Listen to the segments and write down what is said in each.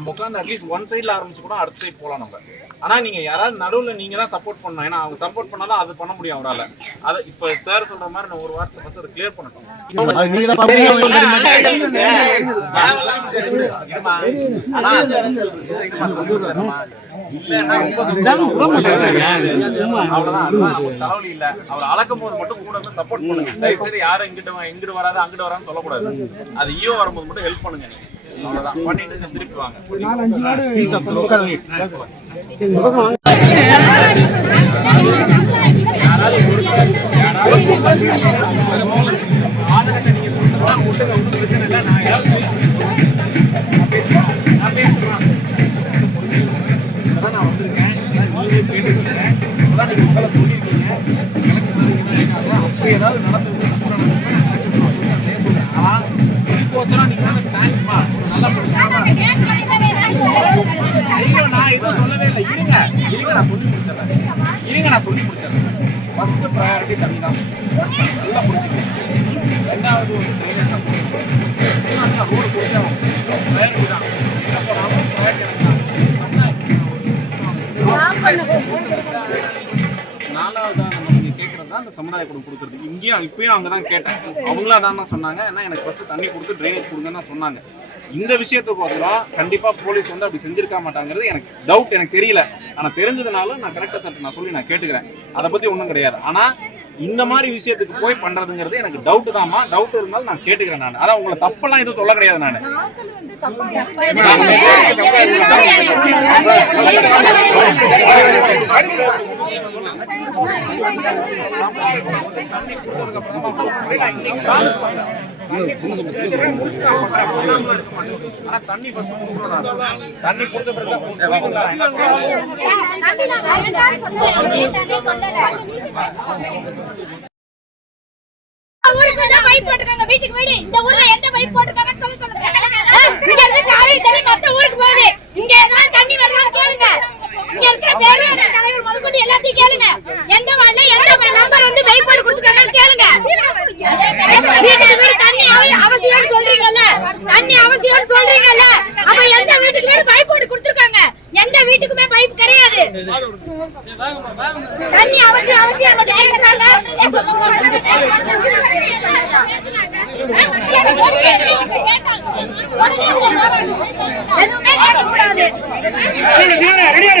நம்ம உட்காந்து at least one சைடுல ஆரம்பிச்சு கூட அடுத்த சைடு போலாம் நம்ம. ஆனா நீங்க யாராவது நடுவுல நீங்க தான் சப்போர்ட் பண்ணணும். ஏன்னா அவங்க சப்போர்ட் பண்ணாதான் அது பண்ண முடியும் அவரால. அத இப்ப சார் சொல்ற மாதிரி நான் ஒரு வாரத்துல ஃபர்ஸ்ட் அதை கிளியர் பண்ணட்டும். தான் தலைவலி இல்ல. அவர் அளக்கும் போது மட்டும் கூட சப்போர்ட் பண்ணுங்க. தயவு செய்து யாரும் இங்கிட்டு இங்கிட்டு வராது அங்கிட்டு வரான்னு சொல்லக்கூடாது. அது ஈவோ வரும்போது மட்டும் ஹெல்ப் பண்ணுங்க நீங்க. அப்படி உட்காருங்க. ஆளுகிட்ட நீங்க கொடுத்தா விட்டுங்க ஒன்றும் பிரச்சனை இல்லை நான் ஏதாவது நான் பேசுறேன். இருங்க நான் சொல்லி முடிச்சிடறேன். இருங்க நான் சொல்லி முடிச்சிடறேன். ஃபர்ஸ்ட் ப்ரையாரிட்டி தண்ணி தான் நல்லா புரிஞ்சுக்கணும். ரெண்டாவது வந்து ட்ரைனேஜ் தான் மூணாவது ரோடு போட்டு ப்ரையாரிட்டி தான் எங்க போனாலும் ப்ரையாரிட்டி நாலாவதா நம்ம நீங்க கேட்கறது தான் அந்த சமுதாய குடம் கொடுக்குறது. இங்கேயும் இப்பயும் அங்கே தான் கேட்டேன். அவங்களா தான் சொன்னாங்க. ஏன்னா எனக்கு ஃபர்ஸ்ட் தண்ணி கொடுத்து ட்ரைனேஜ் கொடுங்கன்னு சொன்னாங்க. இந்த விஷயத்துக்கோசரம் கண்டிப்பா போலீஸ் வந்து அப்படி செஞ்சிருக்க மாட்டாங்கிறது எனக்கு டவுட் எனக்கு தெரியல. ஆனா தெரிஞ்சதுனால நான் கரெக்டா சார் நான் சொல்லி நான் கேட்டுக்கிறேன். அதை பத்தி ஒன்றும் கிடையாது. ஆனா இந்த மாதிரி விஷயத்துக்கு போய் பண்றதுங்கிறது எனக்கு டவுட் தான்மா டவுட் இருந்தாலும் நான் கேட்டுக்கிறேன் நான். அதான் உங்களை தப்பெல்லாம் எதுவும் சொல்ல கிடையாது நான். தண்ணி கொடுத்த ஊருக்கு தான் பைப் போட்டுருக்காங்க வீட்டுக்கு வீடு இந்த ஊர்ல எந்த பைப் போட்டுருக்காங்கன்னு சொல்ல சொல்லுங்க இங்க இருந்து காவேரி தண்ணி மத்த ஊருக்கு போகுது இங்க ஏதாவது தண்ணி வரலாம் கேளுங்க இங்க இருக்கிற பேரு தலைவர் முதற்கொண்டு எல்லாத்தையும் கேளுங்க எந்த வார்டுல எந்த நம்பர் வந்து பைப் போட்டு கொடுத்துருக்காங்கன்னு கேளுங்க வீட்டுக்கு வீடு தண்ணி சொல்றீங்கல்ல? தண்ணி அவசியம்னு சொல்றீங்கல்ல? அப்ப எந்த வீட்டுக்கு வீடு பைப் போட்டு கொடுத்துருக்காங்க. எந்த வீட்டுக்குமே பைப் கிடையாது. தண்ணி அவசியம் அவசியம் பேசுறாங்க. எதுவுமே கேட்கக்கூடாது. வெளியில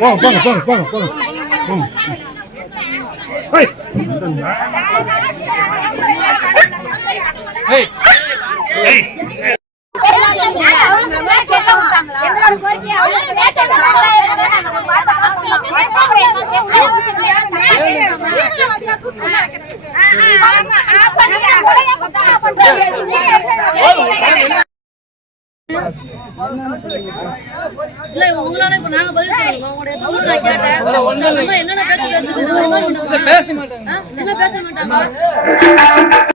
போங்க. போங்க, போங்க, போங்க, போங்க. இல்ல உங்களால இப்ப நாங்க பதில் சொல்லணும் உங்களுடைய தவறு நான் கேட்டேன் என்னென்ன பேச்சு பண்ணுமா பேச மாட்டாங்க பேச மாட்டாங்க